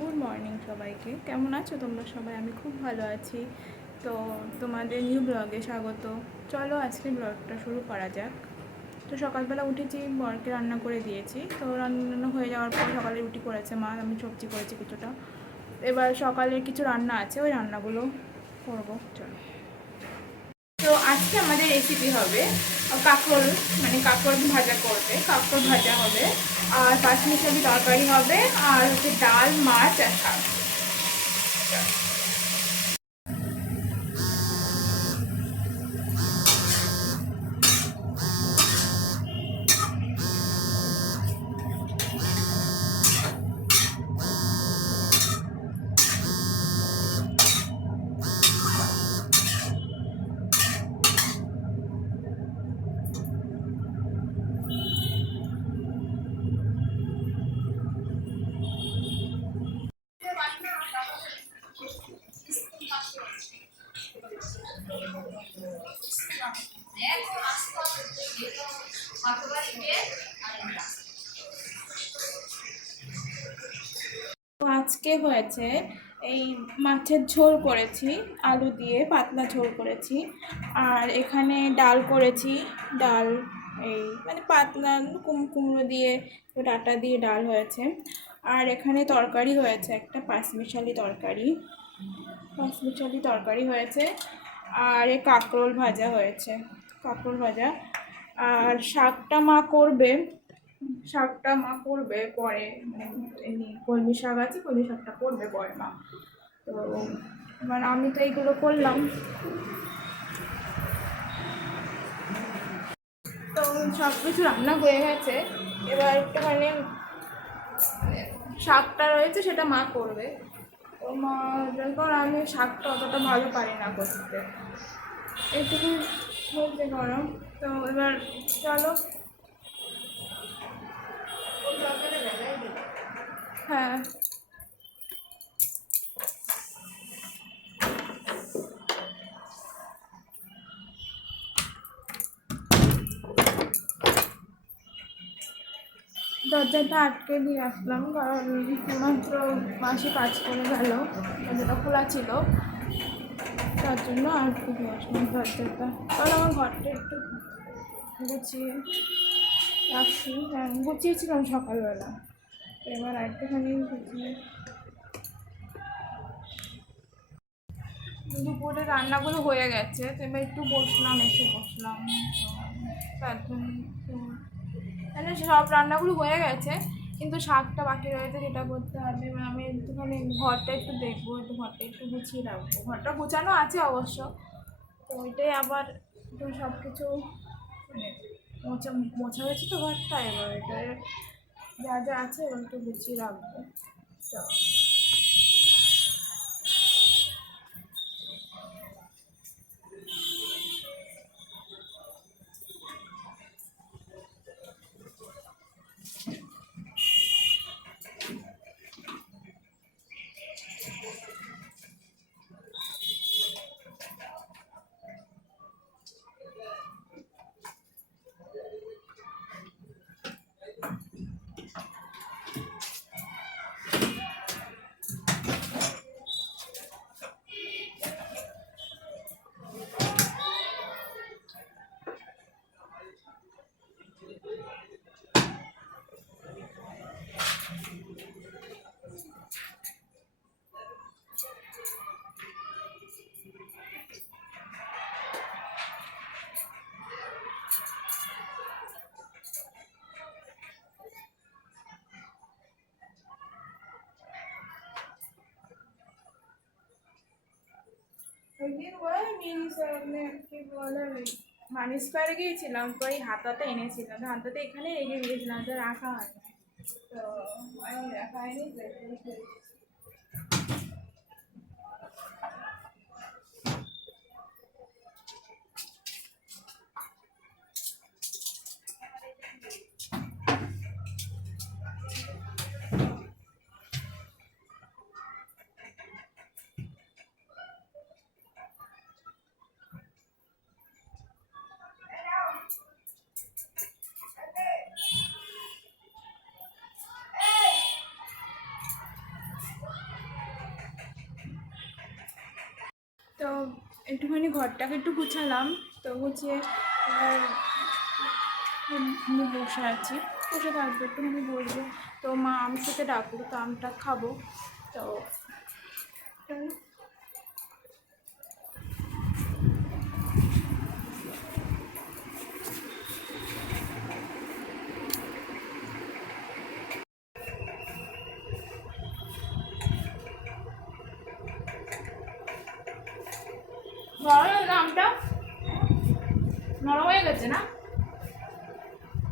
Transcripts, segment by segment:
Good morning সবাইকে। কেমন আছো তোমরা সবাই? আমি খুব ভালো আছি। তো তোমাদের নিউ ব্লগে স্বাগত। চলো আজকে ব্লগটা শুরু করা যাক। তো সকালবেলা উঠেছি, বরকে রান্না করে দিয়েছি। তো রান্না হয়ে যাওয়ার পর সকালে রুটি করেছে মা, আমি সবজি করেছি কিছুটা। এবার সকালের কিছু রান্না আছে, ওই রান্নাগুলো করবো। চলো। তো আজকে আমাদের রেসিপি হবে কাঁকরোল, মানে কাঁকরোল ভাজা করবে, কাঁকরোল ভাজা হবে, আর পাঁচমিশালি তরকারি হবে, আর হচ্ছে ডাল, মাছ আর শাক। তো আজকে হয়েছে এই মাছের ঝোল করেছি, আলু দিয়ে পাতলা ঝোল করেছি। আর এখানে ডাল করেছি, ডাল এই মানে পাতলা কুমড়ো দিয়ে ডাঁটা দিয়ে ডাল হয়েছে। আর এখানে তরকারি হয়েছে, একটা পাঁচমিশালি তরকারি হয়েছে। আর এ কাঁকরোল ভাজা হয়েছে, কাঁকরোল ভাজা। আর শাকটা মা করবে পরে, মানে এমনি কলমি শাক আছে, কলমি শাকটা করবে পরে মা। তো এবার আমি তো এইগুলো করলাম। তো সব কিছু রান্না হয়ে গেছে। এবার একটুখানি শাকটা রয়েছে, সেটা মা করবে। তো মা, যখন আমি শাকটা অতটা ভালো পারি না করতে, এইটুকু বলতে পারো। তো এবার চলো। হ্যাঁ, দরজাটা আটকে দিয়ে আসলাম, কারণ মাত্র মাসি কাজ করে গেল, দরজাটা খোলা ছিল, তার জন্য আটকে দিয়ে আসলাম দরজাটা। কারণ আমার ঘরটা একটু গুছিয়ে রাখছি, গুছিয়েছিলাম সকালবেলা, এবার একটুখানি গুছিয়ে। দুপুরে রান্নাগুলো হয়ে গেছে, তো এবার একটু এসে বসলাম। তার জন্য মানে সব রান্নাগুলো হয়ে গেছে, কিন্তু শাকটা বাকি রয়েছে, যেটা করতে হবে। এবার আমি একটুখানি ঘরটা একটু দেখবো, ঘরটা একটু গুছিয়ে রাখবো। ঘরটা গোছানো আছে অবশ্য, তো ওইটাই আবার একটু সব কিছু মানে মোছা মোছা হয়েছে তো ঘরটা, এবার এটা যা যা আছে এবার একটু গুছিয়ে রাখবো। তো একদিন ওই কি বলে মানি স্কোয়ারে গিয়েছিলাম, তো এই হাতাটা এনেছিলাম, হাতাটা এখানে রেখে দিয়েছিলাম, তো রাখা হয়নি। তো আমি রাখা হয়নি, তো একটুখানি ঘরটাকে একটু গুছালাম, তো গুছিয়ে এবার আমি বসে আছি, বসে থাকবো, একটুখানি বলবো। তো মা আম খেতে ডাকলো, তো আমটা খাবো। তো চলো। আমটা নরম হয়ে গেছে না?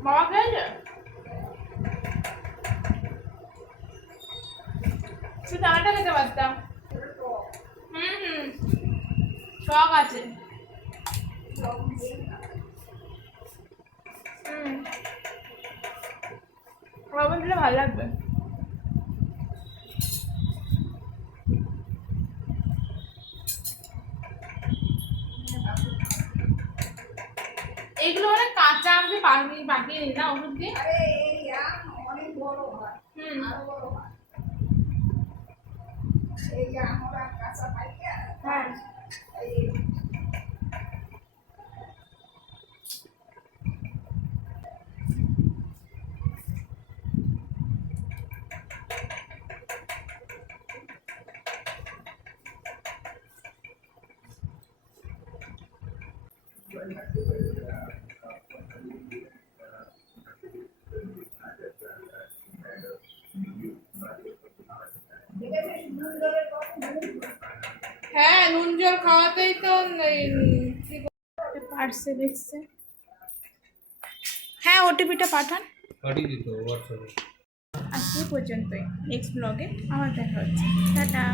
বাবা খেয়েছে? শুধু আটা খেতে পারতাম। হুম, শখ আছে। লবণ দিলে ভালো লাগবে। এইগুলো মানে কাঁচা আম দিয়ে পাকিয়ে নিই না ওষুধ দিয়ে? অনেক বড় হয়। আরো বড় হয়। এই যে আমরা কাঁচা পাইকা। হ্যাঁ। হ্যাঁ, নুন জল খাওয়াতেই তো পার্সেল এসছে। হ্যাঁ, ওটিপিটা পাঠান। পাঠিয়ে দিত হোয়াটসঅ্যাপে। আজকে পর্যন্তই, নেক্সট ব্লগে আবার দেখা হচ্ছে। টাটা।